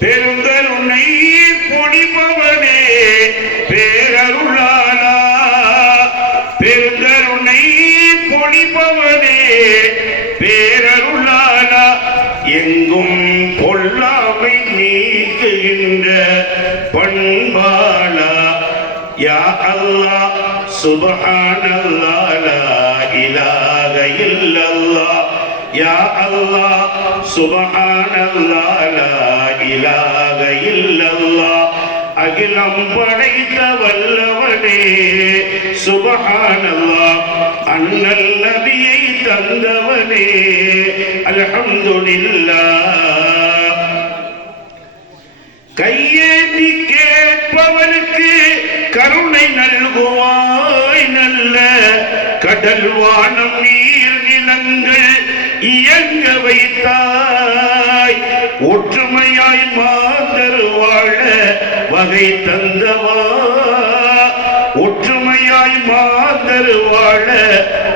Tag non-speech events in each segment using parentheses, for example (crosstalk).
பெருந்தருணை பொடிபவனே பேரருளாளா பெருந்தருணை பொடிபவனே பேரருளாளா எங்கும் பொல்லாமை நீக்குகின்ற பண்பாளா. யா அல்லாஹ் சுப்ஹானல்லாஹ் லா يا الله سبحان الله لا إله إلا الله அகிலம் படைத்த வல்லவனே சுபஹானல்லாஹ். அண்ணல் நபியை தந்தவனே அல்ஹம்துலில்லாஹ். கையேந்தி கேட்பவனுக்கு கருணை நல்குவாய் நல்ல கடல் வானம் நீர் நிலங்கள் இயங்க வைத்தாய். ஒற்றுமையாய் மாதர் வாழ வகை தந்தவா. ஒற்றுமையாய் மாதர் வாழ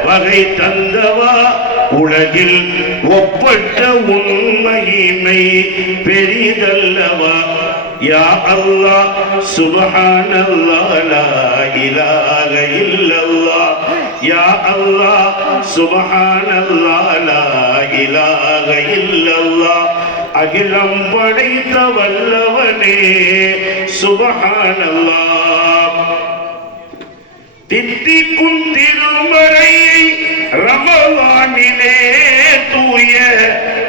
வகை தந்தவா. உலகில் ஒப்பட்ட உண்மையினை பெரிதல்லவா. யா அல்லாஹ் சுப்ஹானல்லாஹ் லா இலாஹ இல்லல்லாஹ். யா அல்லா சுபஹானல்லா லா இலாஹ இல்லல்லாஹ் அகிலம் படைத்த வல்லவனே சுபஹானல்லா தித்திக்கும் திருமறையை ரமவானிலே தூய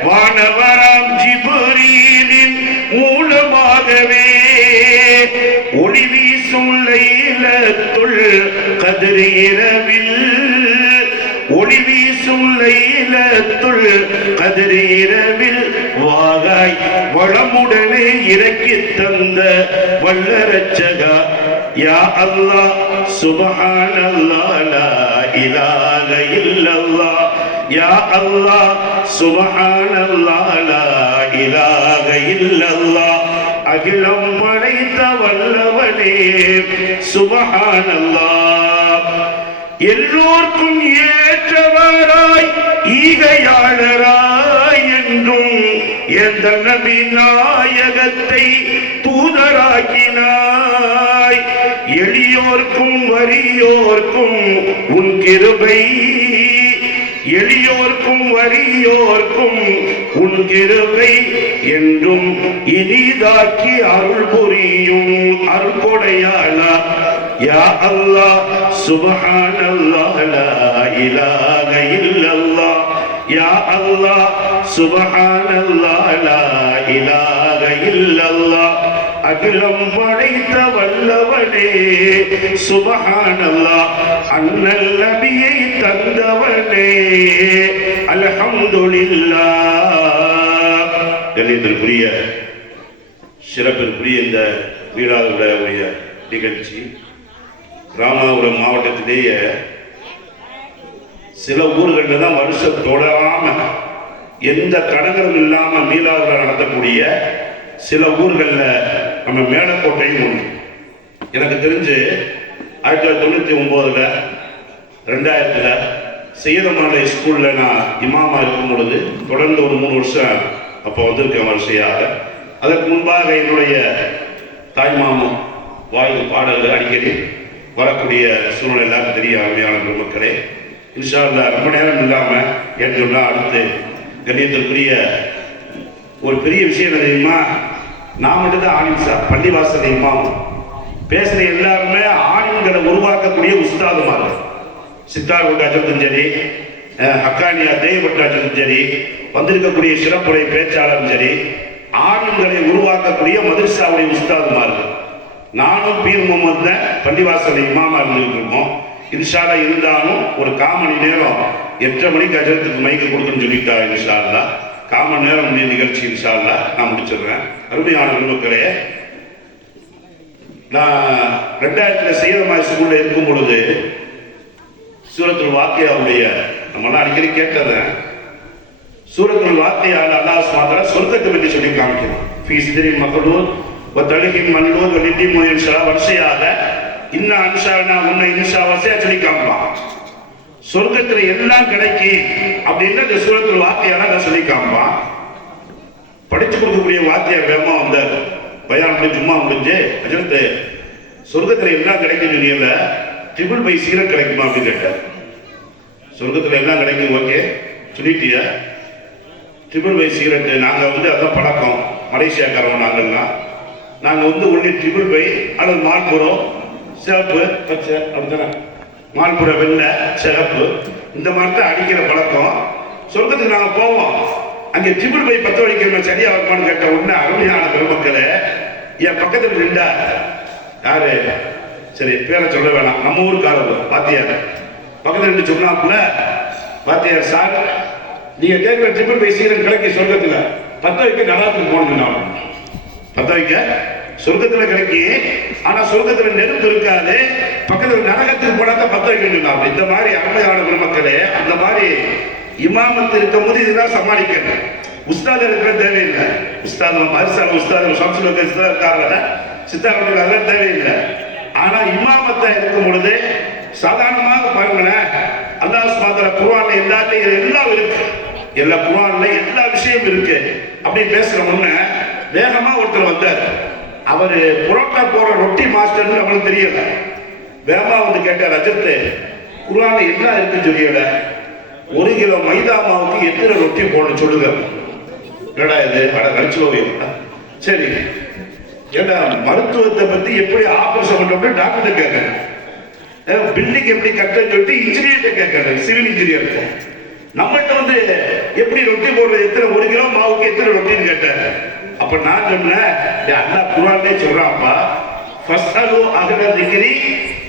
வானவராம் ஜிபுரீலின் மூலமாகவே ஒளிவிய வீசும் லைலத்துள் கதிர் இரவில். ஒளி வீசும் லைலத்துள் கதிர் இரவில். வாகாய் வளமுடனே இறக்கி தந்த வல்லரச்சகா யா அல்லாஹ் சுப்ஹானல்லாஹ் லா இலாஹ இல்லல்லாஹ் யா அல்லாஹ் சுப்ஹானல்லாஹ் லா இலாஹ இல்லல்லாஹ் அகிலம் படைத்த வல்லவனே சுப்ஹானல்லாஹ். எல்லோர்க்கும் ஏற்றவராய் ஈகையாளராய் என்றும் எந்த நபி நாயகத்தை தூதராக்கினாய். எளியோர்க்கும் வறியோர்க்கும் உன் கிருபை எளியோர்க்கும் வறியோர்க்கும் உன் கிருபை என்றும் இனிதாக்கி அருள் புரியும் அருள் கொடையாளா யா அல்லா சுப்ஹானல்லாஹ் லா இலாஹ யா அல்லா சுப்ஹானல்லாஹ் லா இலாஹ அகிலம் படைத்த வல்லவனே. சுபஹானல்லா அண்ணல் நபியை தந்தவனே. அல்ஹம்துலில்லாஹ் கணிதத்திற்குரிய சிறப்பிற்குரிய இந்த வீடாளர்களுடைய நிகழ்ச்சி ராமநாதபுரம் மாவட்டத்திலேயே சில ஊர்களில் தான் வருஷம் தொடராம எந்த கடகரும் இல்லாமல் மீளாவில் நடத்தக்கூடிய சில ஊர்களில் நம்ம மேலக்கோட்டையும் ஒன்று எனக்கு தெரிஞ்சு ஆயிரத்தி தொள்ளாயிரத்தி தொண்ணூற்றி ஒம்போதில் ரெண்டாயிரத்தில் செய்யதமாலை ஸ்கூலில் நான் இமாமா இருக்கும் பொழுது தொடர்ந்து ஒரு மூணு வருஷம் அப்போ வந்திருக்கேன் வரிசையாக. அதற்கு முன்பாக என்னுடைய தாய்மாமன் வாயில் பாடல்கள் அடிக்கடி வரக்கூடிய சூழ்நிலை எல்லாருக்கும் தெரியும் அருமையான பெருமக்களே. இன்ஷா அல்லாஹ் ரொம்ப நேரம் இல்லாமல் என்று சொன்னால் அடுத்து கண்ணியத்திற்குரிய ஒரு பெரிய விஷயம் என்ன தெரியுமா? நான் மட்டும்தான் ஆலிம் சார் பள்ளிவாசல் இமாம். பேசுகிற எல்லாருமே ஆலிம்களை உருவாக்கக்கூடிய உஸ்தாதுமார்கள். சித்தார் வட்டாச்சத்தும் சரி ஹக்கானியா தேவ வட்டாச்சத்தும் சரி வந்திருக்கக்கூடிய சிறப்புரை பேச்சாளரும் சரி ஆலிம்களை உருவாக்கக்கூடிய மதரசாவுடைய உஸ்தாதுமார்கள். நானும் பீர் முகமது தான் பள்ளிவாசல் இமாமா இருந்துகிட்டு இருக்கோம். இருந்தாலும் ஒரு காமணி நேரம் எட்டரை மணிக்கு அஜரத்துக்கு மைக்கு கொடுக்குன்னு சொல்லிட்டா இன்ஷால்லா காமன் நேரம் முடிய நிகழ்ச்சி இன்ஷால்லா நான் முடிச்சிடுறேன். அருமையான பெருமக்களே நான் ரெண்டாயிரத்தில் செய்யறமாய் ஸ்கூல்ல இருக்கும் பொழுது சூரத்தில் வாக்கியாவுடைய நம்மளாம் அடிக்கடி கேட்டதேன் சூரத்தில் வாக்கியால அல்லா சுமாதர சொர்க்கத்தை பற்றி சொல்லி காமிக்கணும் ஃபீஸ் திரி மகளூர் ஒரு தழுகின் மல்லூர் ஒரு நிதி முயன்ஷா வரிசையாக இன்னும் அன்ஷானா உன்னை இன்ஷா வரிசையாக சொல்லி காமிப்பான். சொர்க்கத்துல எல்லாம் கிடைக்கி அப்படின்னு இந்த சூழத்தில் வார்த்தையான சொல்லி காமிப்பான் படிச்சு கொடுக்கக்கூடிய வாத்தியார் வேமா வந்தார் பயான் முடிஞ்சு சும்மா முடிஞ்சு அஜனத்து சொர்க்கத்துல எல்லாம் கிடைக்கும் சொன்னீங்கல்ல ட்ரிபிள் பை சீரம் கிடைக்குமா அப்படின்னு கேட்டார். சொர்க்கத்துல எல்லாம் கிடைக்கும் ஓகே சொல்லிட்டியா? ட்ரிபிள் பை சிகரெட் நாங்கள் வந்து அதான் பழக்கம். மலேசியாக்காரவங்க நாங்கள்லாம். நாங்கள் வந்து ஒன்லி ட்ரிபிள் பை அல்லது மால்புரம் சிவப்பு பச்சை அப்படித்தானே? மால்புற வெள்ளை சிறப்பு இந்த மாதிரி அடிக்கிற பழக்கம். சொர்க்கத்துக்கு நாங்கள் போவோம். அங்கே ட்ரிபிள் பை பத்து வைக்கிறோம் சரியா வருமானு கேட்ட உடனே அருமையான பெருமக்களே என் பக்கத்தில் நின்றா. யாரு? சரி பேரை சொல்ல வேணாம். நம்ம ஊருக்காரர் பாத்தியார். பக்கத்தில் நின்று சொன்னாப்புல பாத்தியார் சார் நீங்க கேட்கிற ட்ரிபிள் பை சீரன் கிழக்கி சொர்க்கத்துல பத்த வைக்க நரகத்துக்கு போகணும் நான். பத்த வைக்க சொர்க்கத்துல கிடைக்கி ஆனா சொர்க்கத்துல நெருப்பு இருக்காது. பக்கத்துல நரகத்துக்கு போனாதான் பத்த வைக்கணும் இந்த மாதிரி அருமையான பெருமக்களே அந்த மாதிரி இமாமத்து இருக்கும் போது இதுதான் சமாளிக்கணும். உஸ்தாத் இருக்கிற தேவையில்லை. உஸ்தாத் மரிசால உஸ்தாத் சம்சுல இருக்காங்க சித்தார்கள் அதெல்லாம் தேவையில்லை. ஆனா இமாமத்தை இருக்கும் பொழுது சாதாரணமாக பாருங்களேன் அல்லாஹ் சுமாத்திர குர்ஆன்ல எல்லாத்தையும் எல்லாம் இருக்கு. எல்லா குர்ஆன்ல எல்லா விஷயமும் இருக்கு. அப்படின்னு பேசுற முன்ன வேகமா ஒருத்தர் வந்தார். அவரு புரோட்டா போற ரொட்டி மாஸ்டர்னு அவனுக்கு தெரியல. வேமா வந்து கேட்ட ரஜத்து குர்ஆன்ல என்ன இருக்குன்னு தெரியல ஒரு கிலோ மைதா மாவுக்கு எத்தனை ரொட்டி போடணும் சொல்லுங்க. என்னடா இது? அட கழிச்சு சரி. ஏன்னா மருத்துவத்தை பத்தி எப்படி ஆபரேஷன் பண்றோம்னு டாக்டர் கேட்கறேன் பில்டிங் எப்படி கட்டன்னு சொல்லிட்டு இன்ஜினியர்கிட்ட கேட்கறேன் சிவில் இன்ஜினியர்கிட்ட நம்மகிட்ட வந்து எப்படி ரொட்டி போடுறது? எத்தனை ஒரு கிலோ மாவுக்கு எத்தனை ரொட்டின்னு கேட்டேன். அப்ப நான் சொன்னேன் அண்ணா குரானே சொல்றாப்பா சொல்றான்ப்பா ஃபர்ஸ்ட் அலு அகல திகிரி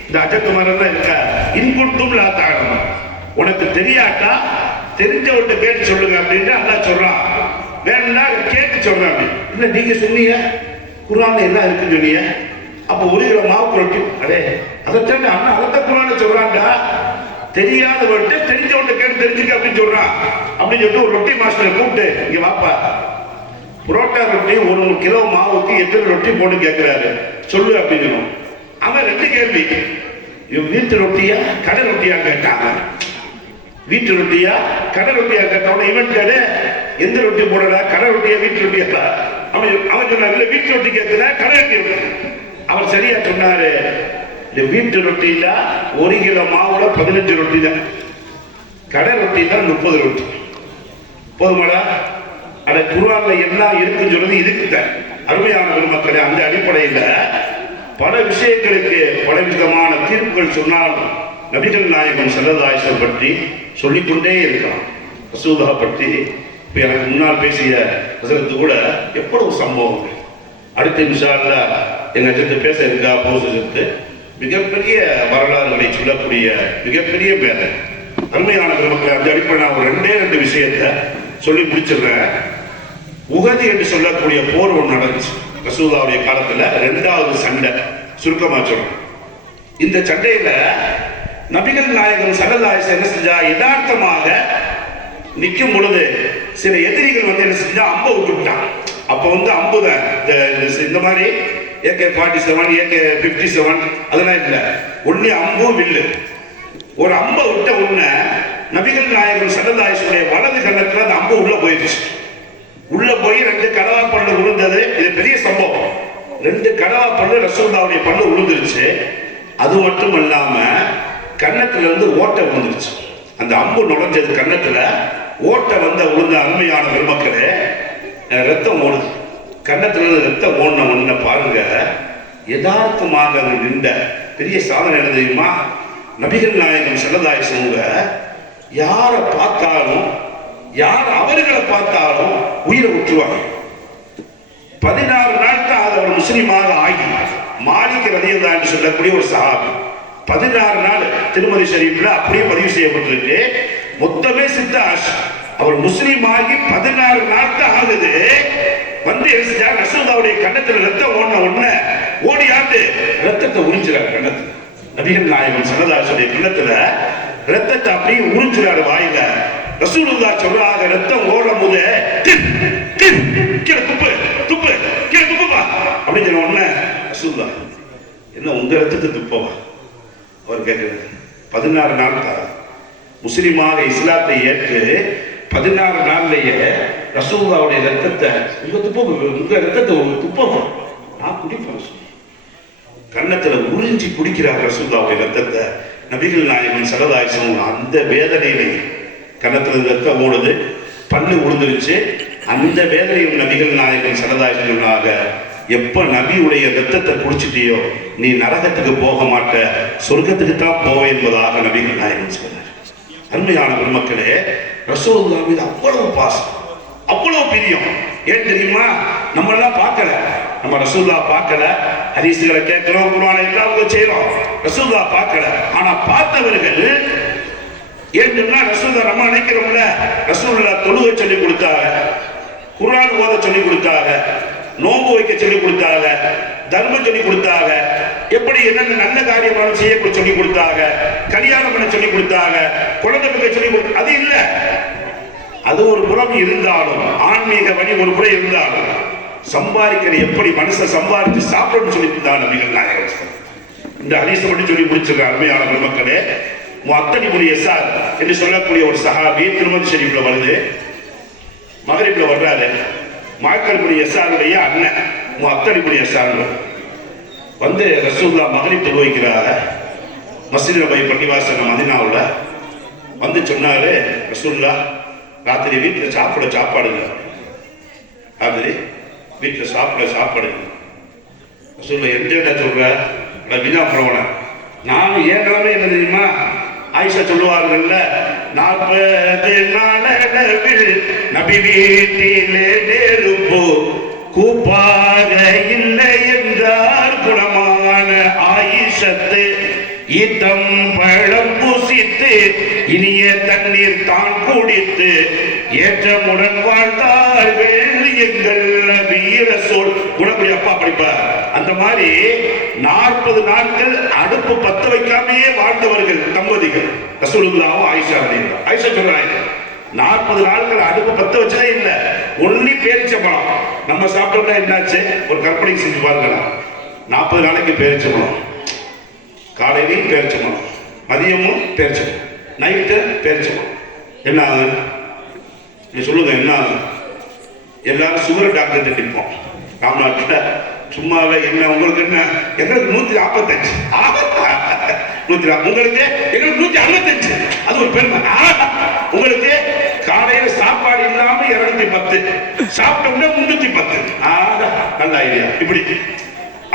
இந்த அஜகுமாரன் தான் இருக்கா. இன்குட்டும் லா உனக்கு தெரியாட்டா? தெரிஞ்சவன்ட்ட கேட்டு சொல்லுங்க அப்படின்ட்டு அண்ணா சொல்றான். வேணும்னா கேட்டு சொல்றாங்க அப்படி. இல்ல நீங்க சொன்னீங்க. குரான் எல்லாம் இருக்குன்னு சொன்னீங்க. அப்ப ஒரு கிலோ மாவு ரொட்டி அடே அதைத்தான் அண்ணா அதைத்தான் குரான்ல சொல்றான்டா. தெரியாதவன்ட்டு தெரிஞ்சவன்ட்ட கேட்டு தெரிஞ்சுக்க அப்படின்னு சொல்றான். அப்படின்னு சொல்லிட்டு ஒரு ரொட்டி மாஸ்டரை கூப்பிட்டு இங்க வாப்பா புரோட்டா ரொட்டி ஒரு கிலோ மாவுக்கு எத்தனை ரொட்டி போட்டு கேட்கிறாரு சொல்லு அப்படின்னு அவன் ரெண்டு கேள்வி. இவன் வீட்டு ரொட்டியா கடை ரொட்டியா கேட்டான் வீட்டு ரொட்டியா கடை ரொட்டியா கேட்டவன இவன் கேடு எந்த ரொட்டி போடல கடை ரொட்டியா வீட்டு ரொட்டியா? அவன் அவன் சொன்னார் வீட்டு ரொட்டி கேட்கல கடை ரொட்டி அவர் சரியா சொன்னாரு. இந்த வீட்டு ரொட்டியில ஒரு கிலோ மாவுல பதினஞ்சு ரொட்டி தான். கடை ரொட்டி தான் முப்பது ரொட்டி. போதுமாடா? அந்த குருவான்ல எல்லாம் இருக்குன்னு சொல்றது இதுக்கு தான். அருமையான பெருமக்களே அந்த அடிப்படையில் பல விஷயங்களுக்கு பல விதமான தீர்ப்புகள் சொன்னால் நபிகள் நாயகம் செல்லதாயசர் பற்றி சொல்லிக்கொண்டே இருக்கலாம். ரசூலா பற்றி இப்போ எனக்கு முன்னால் பேசிய வசனத்து கூட எவ்வளவு சம்பவம் அடுத்த நிமிஷால எங்க அஜத்து பேச இருக்கா? போசத்து மிகப்பெரிய வரலாறுகளை சொல்லக்கூடிய மிகப்பெரிய பேரை அருமையான பெருமக்களை அந்த அடிப்படை நான் ஒரு ரெண்டே ரெண்டு விஷயத்தை சொல்லி முடிச்சிடுறேன். உகதி என்று சொல்லக்கூடிய போர் ஒன்று நடந்துச்சு. ரசூலாவுடைய காலத்துல ரெண்டாவது சண்டை. சுருக்கமா சொல்றேன். இந்த சண்டையில நபிகள் நாயகம் சல்லல்லாஹு என்ன செஞ்சா யதார்த்தமாக நிற்கும் பொழுது சில எதிரிகள் வந்து என்ன செஞ்சா அம்பை விட்டுவிட்டான் அப்ப வந்து அம்பு தான். இந்த- இந்த- மாதிரி AK forty seven AK fifty seven அதெல்லாம் இல்லை. ஒண்ணு அம்பும் வில்லு. ஒரு அம்பை விட்ட உடனே நபிகள் நாயகம் சரதாயசுடைய வலது கண்ணத்துல அந்த அம்பு உள்ள போயிடுச்சு உள்ள போய் ரெண்டு கடவா பல்லு விழுந்தது இது பெரிய சம்பவம். ரெண்டு கடவா பல்லு ரசூல்லாவுடைய பல்லு விழுந்துருச்சு அது மட்டும் இல்லாம கன்னத்துல இருந்து ஓட்டை விழுந்துருச்சு. அந்த அம்பு நுழைஞ்சது கன்னத்துல. ஓட்டை வந்த விழுந்த அருமையான பெருமக்களே ரத்தம் ஓடுது. கன்னத்துல இருந்து ரத்தம் ஓடின ஒண்ணு பாருங்க யதார்த்தமாக அங்க நின்ற பெரிய சாதனை என்ன தெரியுமா? நபிகள் நாயகம் செல்லதாய் சமூக யாரை பார்த்தாலும் யார் அவர்களை பார்த்தாலும் உயிரை விட்டுருவாங்க பதினாறு நாட்கள் தான் அது அவர் முஸ்லீமாக ஆகி மாலிக் ரதியல்லா என்று சொல்லக்கூடிய ஒரு சஹாபி. பதினாறு நாள் திருமதி ஷரீஃப்ல அப்படியே பதிவு செய்யப்பட்டிருக்கு. மொத்தமே சித்தாஷ் அவர் முஸ்லீம் ஆகி பதினாறு நாட்கள் ஆகுது. வந்து எழுதிச்சா ரசூதாவுடைய கண்ணத்துல ரத்தம் ஓடின உடனே ஓடியாண்டு ரத்தத்தை உறிஞ்சிறார் கண்ணத்துல நபிகள் நாயகன் சனதாசுடைய கண்ணத்துல ரத்தத்தை அப்படியே உறிஞ்சுறாரு வாயில. ரசூலுல்லா சொல்றாங்க ரத்தம் ஓடும் போது துப்பு துப்பு கீழே துப்புவா அப்படின்னு சொன்ன உடனே ரசூலுல்லா என்ன உங்க ரத்தத்தை துப்பவா? அவர் கேட்கிறார் பதினாறு நாள் தான் முஸ்லிமாக இஸ்லாத்தை ஏற்று பதினாறு நாள்லயே ரசூல்லாவுடைய ரத்தத்தை உங்க துப்ப உங்க ரத்தத்தை ஒரு நான் குடிப்பேன் கன்னத்துல உறிஞ்சி குடிக்கிறார் ரசூல்லாவுடைய ரத்தத்தை. நபிகள் நாயகன் சரதாயசம் அந்த வேதனையிலே கன்னத்துல ரத்தம் ஓடுது பல்லு உழுந்துருச்சு. அந்த வேதனையும் நபிகள் நாயகன் சரதாயசன் சொன்னாங்க எப்ப நபியுடைய ரத்தத்தை குடிச்சிட்டியோ நீ நரகத்துக்கு போக மாட்ட சொர்க்கத்துக்கு தான் போவே என்பதாக நபிகள் நாயகன் சொன்னார். அருமையான பெருமக்களே ரசூல்லா மீது அவ்வளவு பாசம் அவ்வளவு பிரியம். ஏன் தெரியுமா? நம்ம எல்லாம் பார்க்கல. நம்ம ரசூல்லா பார்க்கல. ஹரிசுகளை கேட்கிறோம் குர்ஆனை எல்லாம் அவங்க செய்யறோம். ரசூல்லா பார்க்கல. ஆனா பார்த்தவர்கள் ஏன்னா சொன்னா ரசூல்லா நம்ம நினைக்கிறோம்ல ரசூல்லா தொழுகை சொல்லி கொடுத்தாங்க. குரான் ஓத சொல்லி கொடுத்தாங்க. நோன்பு வைக்க சொல்லி கொடுத்தாங்க. தர்மம் சொல்லி கொடுத்தாங்க. எப்படி என்னென்ன நல்ல காரியமான செய்ய சொல்லி கொடுத்தாங்க. கல்யாணம் பண்ண சொல்லி கொடுத்தாங்க. குழந்தை பெற்ற சொல்லி கொடுத்தாங்க அது இல்லை. அது ஒரு புறம் இருந்தாலும் ஆன்மீக வழி ஒரு புறம் இருந்தாலும் சம்பாதிக்கிற எப்படி? மனுஷன் சம்பாதிச்சு சாப்பிடணும்னு சொல்லி இருந்தா நபிகள் நாயகம் இந்த ஹதீஸை மட்டும் சொல்லி முடிச்சிருக்க அருமையான பெருமக்களே. அத்தனை புரிய எஸ்ஆர் என்று சொல்லக்கூடிய ஒரு சஹாபி திருமதி ஷெரீஃப்ல வருது. மகரிப்ல வர்றாரு. மாக்கல்புரி சாருடைய அண்ணன் அத்தனிபுரி சார் வந்து ரசூல்லா மகரிப் தொழுவைக்கிறாங்க மஸ்ஜித் நபை பள்ளிவாசன் மதினாவில். வந்து சொன்னாரு ரசூல்லா ராத்திரி வீட்டில் சாப்பிட சாப்பாடுங்க. ராத்திரி வீட்டில் சாப்பிட சாப்பாடு. சொல்ல எந்த இடம் சொல்ற? வீணா பிரவண. நான் ஏன் நிலைமை என்ன தெரியுமா? ஆயிஷா சொல்லுவார்கள்ல நாற்பது நாளவில் நபி வீட்டிலே நெருப்பு கூப்பாக இல்லை என்றார் குணமான ஆயிஷத்து. ஈத்தம் பழம் பூசித்து இனிய தண்ணீர் தான் குடித்து ஏற்றமுடன் வாழ்ந்தார்கள் எங்கள் வீர சொல் குணக்குடி அப்பா படிப்பார். அந்த மாதிரி நாற்பது நாட்கள் அடுப்பு பத்த வைக்காமையே வாழ்ந்தவர்கள் தம்பதிகள். ரசூலுல்லாவும் ஆயிஷா அப்படின்ற ஆயிஷா சொல்றாங்க நாற்பது நாட்கள் அடுப்பு பத்த வச்சதே இல்ல ஒன்லி பேரிச்சம்பழம் நம்ம சாப்பிட்டோம்னா என்னாச்சு? ஒரு கற்பனை செஞ்சு பாருங்களா நாற்பது நாளைக்கு பேரிச்சம்பழம் காலையிலையும் பேரிச்சம்பழம் மதியமும் பேரிச்சம்பழம் நைட்டு பேரிச்சம்பழம் என்ன நீ சொல்லுங்க என்ன? ஆகுது எல்லாரும் சுகர் டாக்டர் நிற்போம் ராம்நாட்டில் சும்மாவே என்ன உங்களுக்கு என்ன? எங்களுக்கு நூத்தி நாற்பத்தஞ்சு நூத்தி உங்களுக்கு எங்களுக்கு நூத்தி ஐம்பத்தஞ்சு அது ஒரு பெருமை. உங்களுக்கு காலையில சாப்பாடு இல்லாம இருநூத்தி பத்து. சாப்பிட்டோம்னா முன்னூத்தி பத்து. ஆக நல்ல ஐடியா இப்படி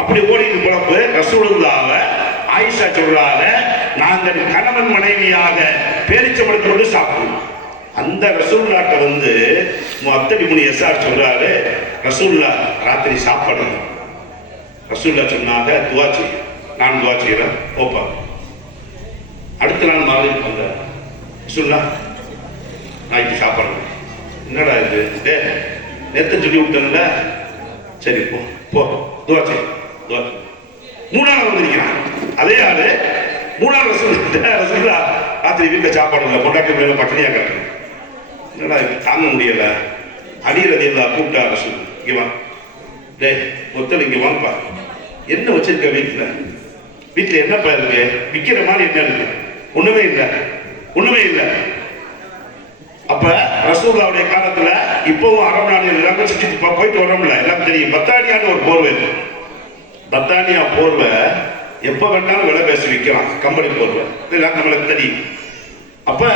அப்படி ஓடிட்டு குழப்பு ரசூலுல்லாவ ஆயிஷா சொல்றாங்க நாங்கள் கணவன் மனைவியாக பேரிச்சம்பழத்தோடு சாப்பிடுவோம். அந்த ரசூல்லாட்ட வந்து அத்தடி முனி எஸ்ஆர் சொல்றாரு ரசூல்லா ராத்திரி சாப்பிடணும் ரசூல்லா சொன்னாங்க துவா செய்ய நான் துவா செய்யறேன் ஓப்பா. அடுத்த நாள் மாதிரி வந்த ரசூல்லா நாய்க்கு சாப்பிடணும் என்னடா இது? டே நேற்று சொல்லி விட்டேன்ல. சரி போ. போ. துவா செய். துவா மூணாவது வந்திருக்கிறான் அதே ஆளு மூணாவது ரசூல்லா ரசூல்லா ராத்திரி வீட்டில் சாப்பாடு இல்லை பொண்டாட்டி மேல பட்டினியா கட்டணும். என்னடா இது தாங்க முடியல. அடிரதி எல்லாம் கூப்பிட்டா அரசு. இங்க வா. டேய் மொத்தம் வாங்கப்பா என்ன வச்சிருக்க வீட்டில்? வீட்டில் என்னப்பா இருக்கு? விற்கிற மாதிரி என்ன இருக்கு? ஒண்ணுமே இல்லை. ஒண்ணுமே இல்லை. அப்ப ரசூல்லாவுடைய காலத்துல இப்பவும் அரபு நாடு எல்லாமே சுற்றி போயிட்டு வரோம்ல எல்லாம் தெரியும். பத்தானியான்னு ஒரு போர்வை இருக்கு. பத்தானியா போர்வை எப்ப வேணாலும் விலை பேசி விற்கலாம். கம்பெனி போர்வை. இதெல்லாம் நம்மளுக்கு தெரியும். அப்ப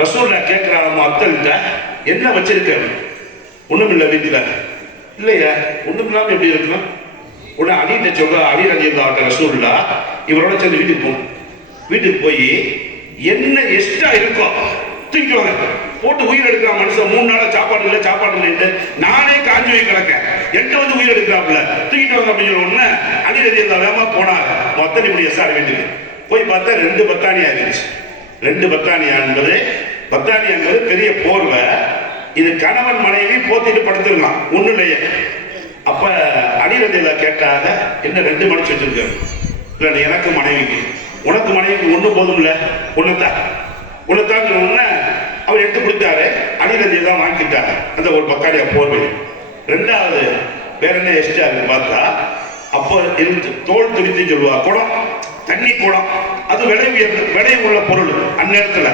ரசூல்லா கேட்கிறாங்க அத்தன்ட்ட என்ன வச்சிருக்க? ஒண்ணும் இல்லை வீட்டுல. இல்லையா ஒண்ணும் இல்லாம எப்படி இருக்கணும் உடனே அலிட்ட சொல்ற அணி ரஜிந்தாட்ட ரசூல்லா இவரோட சேர்ந்து வீட்டுக்கு போகும் வீட்டுக்கு போய் என்ன எக்ஸ்ட்ரா இருக்கோ தூக்கிட்டு போட்டு உயிர் எடுக்கிறான் மனுஷன் மூணு நாளா சாப்பாடு இல்லை சாப்பாடு இல்லைன்னு நானே காஞ்சி போய் கிடக்கேன். என்கிட்ட வந்து உயிர் எடுக்கிறாப்புல. தூக்கிட்டு வாங்க அப்படின்னு சொன்ன உடனே அலி ரஜிந்தா வேகமா போனாங்க மொத்தம் இப்படி எஸ்ஆர் வீட்டுக்கு. போய் பார்த்தா ரெண்டு பத்தானியா இருந்துச்சு ரெண்டு பத்தானியா என்பது பத்தானியா என்பது பெரிய போர்வை. இது கணவன் மனைவி போத்திட்டு படுத்துருக்கலாம். ஒண்ணு இல்லையே அப்ப அடிரதியில கேட்டாக என்ன ரெண்டு மணிச்சு வச்சிருக்க? இல்லை எனக்கு மனைவிக்கு. உனக்கு மனைவிக்கு ஒண்ணு போதும் இல்ல ஒண்ணுதான் ஒண்ணுதான் உடனே அவர் எடுத்து கொடுத்தாரு. அடிரதியை தான் வாங்கிட்டாங்க அந்த ஒரு பத்தானியா போர்வை. ரெண்டாவது வேற என்ன எக்ஸ்ட்ரா இருக்கு பார்த்தா அப்போ இருந்து தோல் துணித்து சொல்லுவா குடம் தண்ணி குடம். அது விலை உயர்ந்த விலை உள்ள பொருள் அந்நேரத்துல.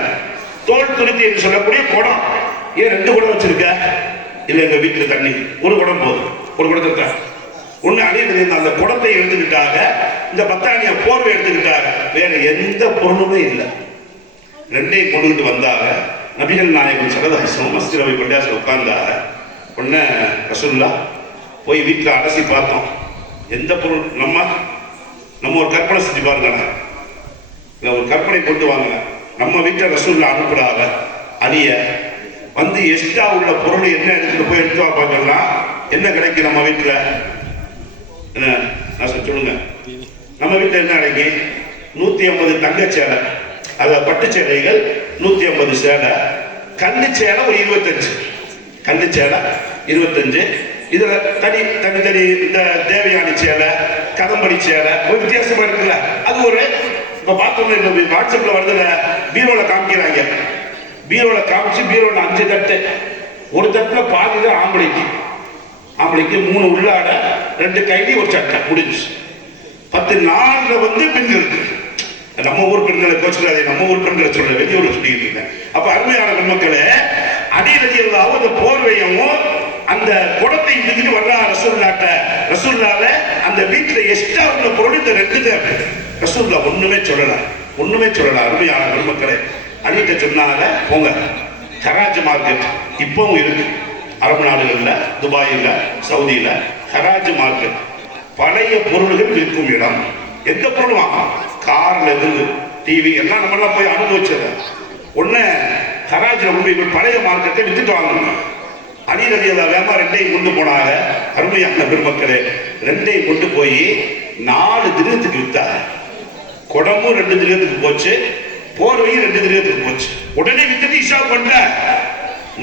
தோல் துணித்து என்று சொல்லக்கூடிய குடம். ஏன் ரெண்டு குடம் வச்சிருக்க? இல்லை எங்க வீட்டுல தண்ணி. ஒரு குடம் போதும். ஒரு குடத்துல ஒன்று ஒண்ணு அழியது அந்த குடத்தை எடுத்துக்கிட்டாங்க இந்த பத்தானிய போர்வை எடுத்துக்கிட்டாங்க வேற எந்த பொருளுமே இல்லை. ரெண்டையும் கொண்டுகிட்டு வந்தாங்க. நபிகள் நாயகன் சரதாசம் மஸ்திரவை கொண்டாச உட்கார்ந்தாங்க. உடனே ரசுல்லா போய் வீட்டில் அலசி பார்த்தோம். எந்த பொருள்? நம்ம நம்ம ஒரு கற்பனை செஞ்சு பாருங்க இல்ல ஒரு கற்பனை கொண்டு வாங்க. நம்ம வீட்டில் ரசூல்ல அனுப்புறாங்க. அடிய வந்து எக்ஸ்ட்ரா உள்ள பொருள் என்ன எடுத்துட்டு போய் எடுத்து பார்க்கணும்னா என்ன கிடைக்கும் நம்ம வீட்டில்? என்ன? நான் சொல்லுங்க. நம்ம வீட்டில் என்ன கிடைக்கும் நூத்தி ஐம்பது தங்க சேலை. அதாவது பட்டு சேலைகள் நூத்தி ஐம்பது சேலை. கல்லு சேலை ஒரு இருபத்தஞ்சு. கல்லு சேலை இருபத்தஞ்சு. இதுல தனி தனித்தனி இந்த தேவயானி சேலை கதம்படி சேலை ஒரு வித்தியாசமா இருக்குல்ல? அது ஒரு இப்ப பார்த்தோம்னா இந்த வாட்ஸ்அப்ல வருதுல பீரோல காமிக்கிறாங்க. பீரோல காமிச்சு பீரோல அஞ்சு தட்டு. ஒரு தட்டுல பாதி தான் ஆம்பளைக்கு. ஆம்பளைக்கு மூணு உள்ளாட ரெண்டு கைலி ஒரு சட்டை முடிஞ்சு பத்து நாள்ல வந்து பெண்களுக்கு நம்ம ஊர் பெண்களை கோச்சுக்காதே நம்ம ஊர் பெண்களை சொல்ல வெளியூர்ல சொல்லிட்டு இருந்தேன் அப்ப அருமையான பெண்மக்களே அடிரதி இருந்தாலும் அந்த போர்வையும் அந்த குடத்தை இருந்துட்டு வர்றா ரசூல்லாட்ட ரசூல்லால அந்த வீட்டுல எக்ஸ்ட்ரா உள்ள பொருள் இந்த ரெண்டு தான் ரசூல்லா ஒண்ணுமே சொல்லல. ஒண்ணுமே சொல்லல. அருமையான பெண்மக்களே அடிட்ட சொன்னாங்க போங்க. கராஜ் மார்க்கெட் இப்பவும் இருக்கு. அரபு நாடுகளில் துபாயில் சவுதியில் கராஜ் மார்க்கெட். பழைய பொருள்கள் விற்கும் இடம். எந்த பொருள் வாங்கலாம் கார்ல இருந்து டிவி எல்லாம் நம்ம எல்லாம் போய் அனுபவிச்சது. ஒண்ணு கராஜில் கொண்டு பழைய மார்க்கெட்டை வித்துட்டு வாங்கணும் அடிநதியில் வேமா ரெண்டையும் கொண்டு போனாங்க. அருமையான பெருமக்களே ரெண்டையும் கொண்டு போய் நாலு தினத்துக்கு வித்தாங்க குடமும் ரெண்டு திரியத்துக்கு போச்சு போர்வையும் ரெண்டு திரியத்துக்கு போச்சு. உடனே வித்துட்டு இஷா பண்ற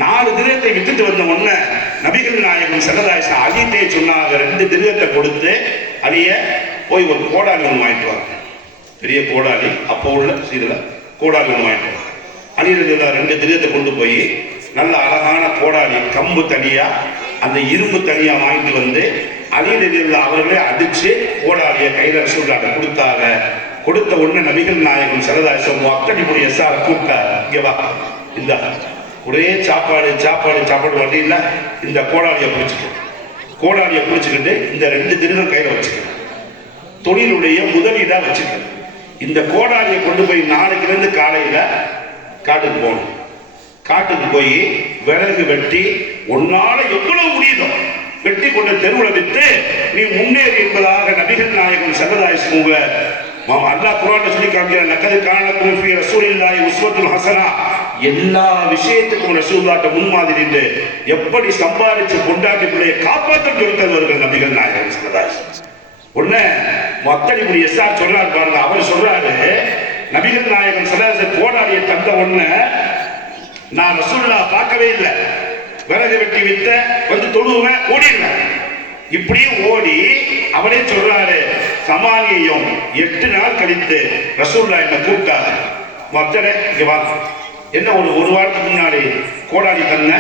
நாலு திரியத்தை வித்துட்டு வந்த உடனே நபிகள் நாயகம் சரதாச அலிட்டே சொன்னாங்க ரெண்டு திரியத்தை கொடுத்து அலிய போய் ஒரு கோடாலி ஒன்று வாங்கிட்டு வாங்க பெரிய கோடாலி அப்போ உள்ள சீரில் கோடாலி ஒன்று வாங்கிட்டு வாங்க அலிரதியில் ரெண்டு திரியத்தை கொண்டு போய் நல்ல அழகான கோடாலி கம்பு தனியா அந்த இரும்பு தனியா வாங்கிட்டு வந்து அலிரதியில் அவர்களே அடிச்சு கோடாலியை கையில ரசூல்லாட்ட கொடுத்தாங்க. கொடுத்த உடனே நபிகள் நாயகம் சரதாசம் அக்கடிமுடி எஸ்ஆர் கூப்பிட்டார் இங்கே வா இந்த ஒரே சாப்பாடு சாப்பாடு சாப்பாடு வண்டியில் இந்த கோடாலியை பிடிச்சிட்டு கோடாலியை பிடிச்சிக்கிட்டு இந்த ரெண்டு திருகம் கையில் வச்சுக்கணும் தொழிலுடைய முதலீடாக வச்சுக்கணும் இந்த கோடாலியை கொண்டு போய் நாளைக்கு காலையில் காட்டுக்கு போகணும். காட்டுக்கு போய் விறகு வெட்டி உன்னால எவ்வளவு முடியுதோ வெட்டி கொண்டு தெருவில் விட்டு நீ முன்னேறி என்பதாக நபிகள் நாயகம் சரதாய் சமூக அல்லாஹ் குரான் சொல்லி காமிக்கிறான் நக்கது காணக்கும் ஃபீ ரசூலில்லாஹி உஸ்வத்துல் ஹசனா. எல்லா விஷயத்துக்கும் ரசூல்லாட்ட முன்மாதிரி எப்படி சம்பாதிச்சு கொண்டாட்டி பிள்ளையை காப்பாற்ற கொடுத்தவர்கள் நபிகள் நாயகம் சரதாய் உடனே எஸ் எஸ்ஆர் சொல்றாரு பாருங்க அவர் சொல்றாரு நபிகள் நாயகம் சரதாச போராடிய தந்த உடனே நான் ரசூல்லா பார்க்கவே இல்லை. விறகு வெட்டி வித்த வந்து தொழுவேன் ஓடிடுவேன். இப்படியே ஓடி அவரே சொல்றாரு சமானியையும் எட்டு நாள் கழித்து ரசூல்லா என்ன கூப்பிட்டாரு மத்தடே இங்கே வா. என்ன ஒரு ஒரு வாரத்துக்கு முன்னாடி கோடாடி தந்த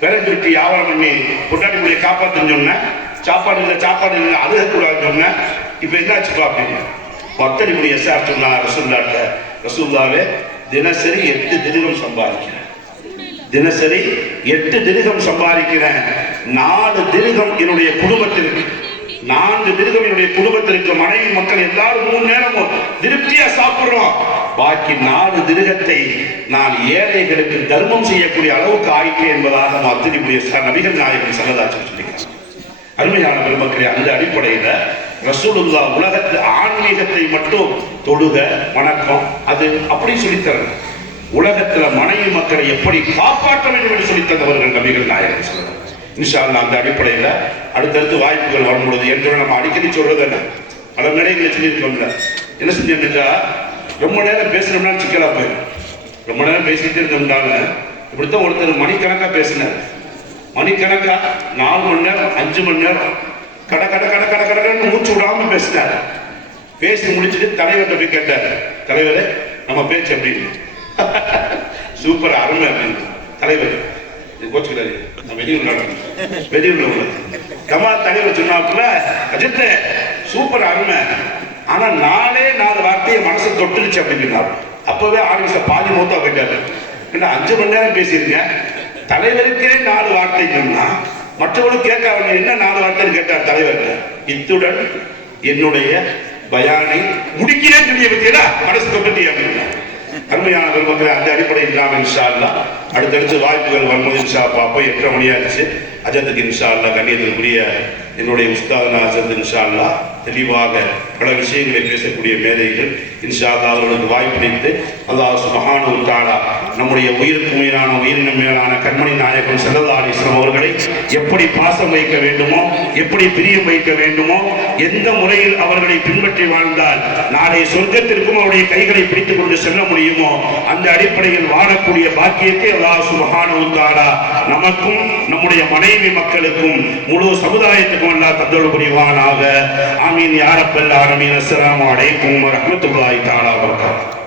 விறகு வெட்டி வியாபாரம் பண்ணி பொண்டாட்டி காப்பாற்றுன்னு சொன்னேன் சாப்பாடு இல்லை சாப்பாடு இல்லை அழுகக்கூடாதுன்னு சொன்னேன் இப்போ என்னாச்சுப்பா அப்படின்னு. பத்தடி மணி எஸ்ஆர் சொன்னா ரசூல்லாட்ட ரசூல்லாவே தினசரி எட்டு தினம் சம்பாதிக்கிறேன். தினசரி எட்டு திருகம் சம்பாதிக்கிறேன். நாலு திருகம் என்னுடைய குடும்பத்திற்கு நான்கு மிருகம் என்னுடைய குடும்பத்திற்கு மனைவி மக்கள் எல்லாரும் மூணு நேரமும் திருப்தியா சாப்பிடுறோம். பாக்கி நாலு திருகத்தை நான் ஏழைகளுக்கு தர்மம் செய்யக்கூடிய அளவுக்கு ஆயிற்று என்பதாக அத்திரிபுரிய நபிகள் நாயகன் சல்லதாச்சன் சொல்லிக்கிறார் அருமையான பெருமக்களே அந்த அடிப்படையில ரசூலுல்லா உலகத்து ஆன்மீகத்தை மட்டும் தொழுக வணக்கம். அது அப்படி சொல்லித்தரணும். உலகத்துல மனைவி மக்களை எப்படி காப்பாற்ற வேண்டும் என்று சொல்லித்தந்தவர்கள் நபிகள் நாயகன் சொல்லலாம் இன்ஷா அந்த அடிப்படையில் அடுத்தடுத்து வாய்ப்புகள் வரும் பொழுது என்று நம்ம அடிக்கடி சொல்றது என்ன? பல மேடைகளை சொல்லியிருக்கோம்ல என்ன செஞ்சோம்னா ரொம்ப நேரம் பேசுறோம்னா சிக்கலா போயிடும். ரொம்ப நேரம் பேசிட்டு இருந்தோம்னால இப்படித்தான் ஒருத்தர் மணிக்கணக்கா பேசினார். மணிக்கணக்கா நாலு மணி நேரம் அஞ்சு மணி நேரம் கட கட கட கட கடன்னு மூச்சு விடாம பேசினார். பேசி முடிச்சுட்டு தலைவர்கிட்ட போய் கேட்டார். தலைவரே நம்ம பேச்சு அப்படின்னு (laughs) சூப்பர் அருமை அப்படின்னு. தலைவர் கோச்சுக்கிறாரு நான் வெளியூர் நடக்கணும் வெளியூர்ல உள்ளது கமா தலைவர் சொன்னாப்புல அஜித் சூப்பர் அருமை. ஆனா நாலே நாலு வார்த்தையை மனசு தொட்டுருச்சு அப்படின்னு சொன்னாரு அப்பவே ஆடியன்ஸ்ல பாதி மூத்தா போயிட்டாரு. ஏன்னா அஞ்சு மணி நேரம் பேசியிருக்கேன் தலைவருக்கே நாலு வார்த்தை சொன்னா மற்றவர்களும் கேட்க அவங்க என்ன நாலு வார்த்தைன்னு கேட்டார் தலைவர்கிட்ட. இத்துடன் என்னுடைய பயானை முடிக்கிறேன் சொல்லிய பத்தியடா மனசு தொட்டுட்டி அப்படின்னா அருமையான பெருமக்களை அந்த அடிப்படையில் நாம் இன்ஷா அல்லாஹ் அடுத்தடுத்து வாய்ப்புகள் வரும்போது இன்ஷா பார்ப்போம் எட்டரை மணியாச்சு அஜத்துக்கு இன்ஷா அல்லாஹ் கண்ணியத்திற்குரிய என்னுடைய உஸ்தாத் அஜத் இன்ஷா அல்லாஹ் தெளிவாக பல விஷயங்களை பேசக்கூடிய மேதைகள் இன்ஷா அவர்களுக்கு வாய்ப்பளித்து அல்லாஹ் சுபஹானு தாடா நம்முடைய உயிருக்கு உயிரான உயிரின மேலான கண்மணி நாயகம் செல்லல்லா அலிஸ்லாம் அவர்களை எப்படி பாசம் வைக்க வேண்டுமோ எப்படி பிரியம் வைக்க வேண்டுமோ எந்த முறையில் அவர்களை பின்பற்றி வாழ்ந்தால் நாளை சொர்க்கத்திற்கும் அவருடைய கைகளை பிடித்துக் கொண்டு செல்ல முடியுமோ அந்த அடிப்படையில் வாழக்கூடிய பாக்கியத்தை அல்லாஹ் சுபஹானு தாடா நமக்கும் நம்முடைய மனைவி மக்களுக்கும் முழு சமுதாயத்துக்கும் அல்லாஹ் தந்தல் புரிவானாக. ஆமீன். யாரப்பல் ஆமீன். அஸ்லாம் அலைக்கும் வரஹ்மத்துல்லாஹி தாலா வரகாத்து